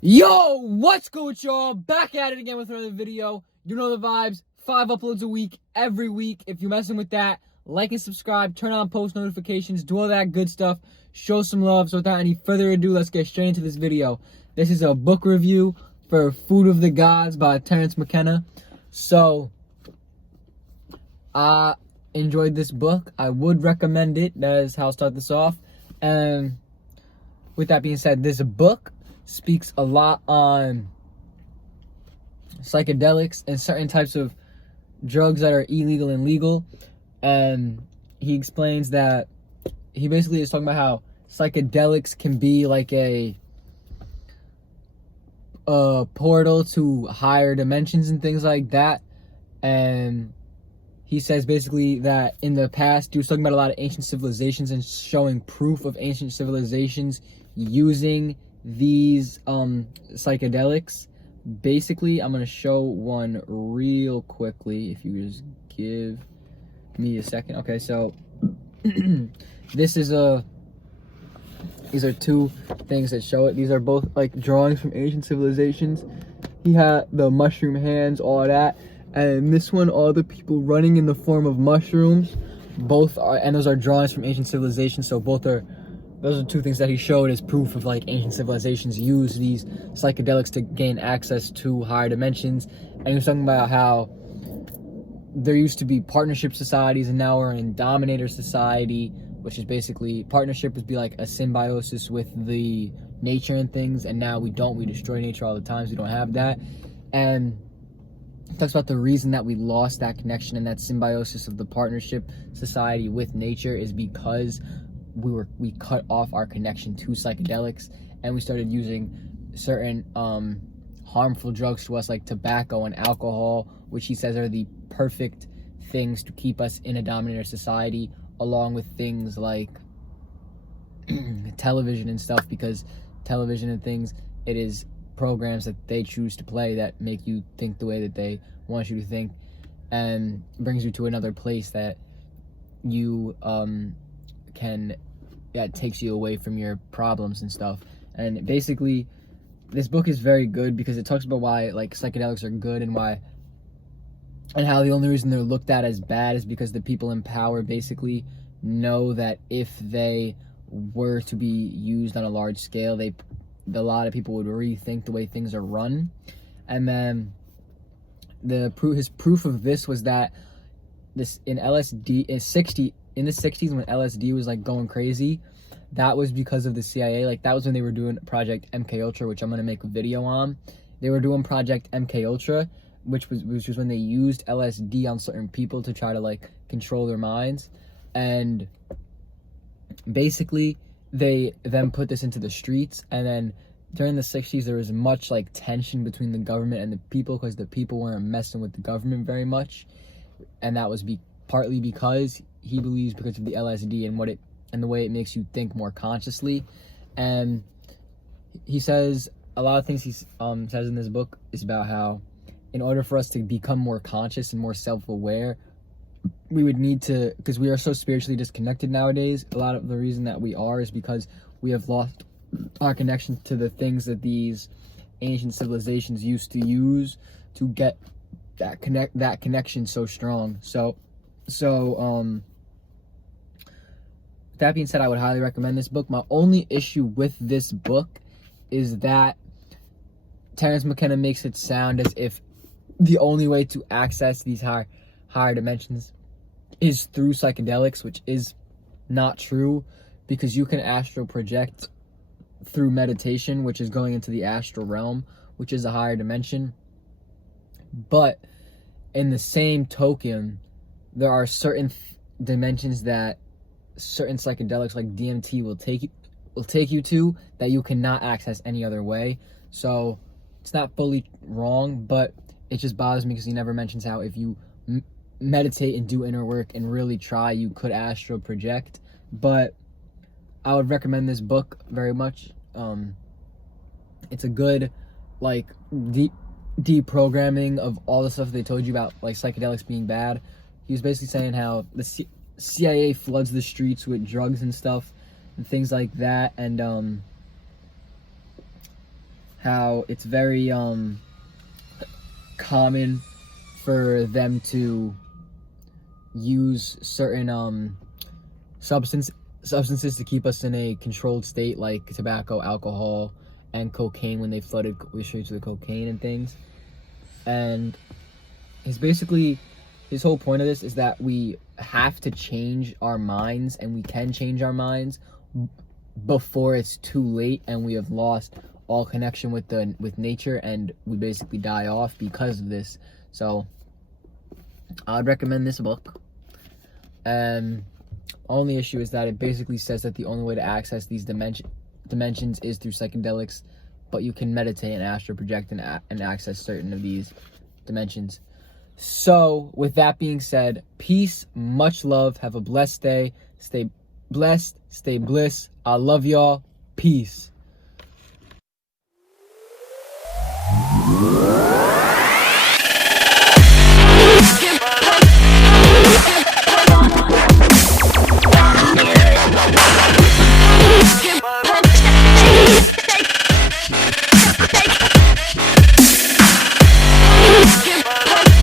Yo, what's good with y'all? Back at it again with another video. You know the vibes. 5 uploads a week, every week. If you're messing with that, like and subscribe, turn on post notifications, do all that good stuff. Show some love. So without any further ado, let's get straight into this video. This is a book review for Food of the Gods by Terrance Mckenna. So, I enjoyed this book. I would recommend it. That is how I'll start this off. And with that being said, this book speaks a lot on psychedelics and certain types of drugs that are illegal and legal. And he explains that he basically is talking about how psychedelics can be like a portal to higher dimensions and things like that. And he says basically that in the past, he was talking about a lot of ancient civilizations and showing proof of ancient civilizations using these psychedelics. Basically, I'm gonna show one real quickly if you just give me a second. Okay, so these are two things that show it. These are both like drawings from ancient civilizations. He had the mushroom hands, all that, and this one, all the people running in the form of mushrooms. Both are, and those are drawings from ancient civilizations. So those are two things that he showed as proof of like ancient civilizations use these psychedelics to gain access to higher dimensions. And he was talking about how there used to be partnership societies and now we're in dominator society, which is basically partnership would be like a symbiosis with the nature and things, and now we destroy nature all the time, so we don't have that. And he talks about the reason that we lost that connection and that symbiosis of the partnership society with nature is because we cut off our connection to psychedelics, and we started using certain harmful drugs to us like tobacco and alcohol, which he says are the perfect things to keep us in a dominator society, along with things like television and stuff, because television and things, it is programs that they choose to play that make you think the way that they want you to think, and brings you to another place that you that takes you away from your problems and stuff. And basically this book is very good because it talks about why like psychedelics are good and how the only reason they're looked at as bad is because the people in power basically know that if they were to be used on a large scale, a lot of people would rethink the way things are run. And then his proof of this was that this in LSD in the 60s when LSD was like going crazy, that was because of the CIA. Like that was when they were doing Project MK Ultra, which I'm gonna make a video on. They were doing Project MK Ultra, which was when they used LSD on certain people to try to like control their minds. And basically they then put this into the streets, and then during the 60s there was much like tension between the government and the people because the people weren't messing with the government very much, and that was partly because he believes because of the LSD and the way it makes you think more consciously. And he says a lot of things he says in this book is about how in order for us to become more conscious and more self-aware, we would need to, because we are so spiritually disconnected nowadays, a lot of the reason that we are is because we have lost our connection to the things that these ancient civilizations used to use to get that connection so strong. So that being said, I would highly recommend this book. My only issue with this book is that Terrance Mckenna makes it sound as if the only way to access these higher dimensions is through psychedelics, which is not true, because you can astral project through meditation, which is going into the astral realm, which is a higher dimension. But in the same token, there are certain dimensions that certain psychedelics like DMT will take you to that you cannot access any other way. So it's not fully wrong, but it just bothers me because he never mentions how if you meditate and do inner work and really try, you could astral project. But I would recommend this book very much. It's a good like deprogramming of all the stuff they told you about like psychedelics being bad. He was basically saying how the CIA floods the streets with drugs and stuff and things like that, and how it's very common for them to use certain substances to keep us in a controlled state, like tobacco, alcohol, and cocaine when they flooded streets with cocaine and things. And his whole point of this is that we have to change our minds, and we can change our minds before it's too late and we have lost all connection with nature, and we basically die off because of this. So I'd recommend this book. Only issue is that it basically says that the only way to access these dimensions is through psychedelics, but you can meditate and astral project and access certain of these dimensions. So with that being said, peace, much love, have a blessed day, stay blessed, stay bliss. I love y'all. Peace.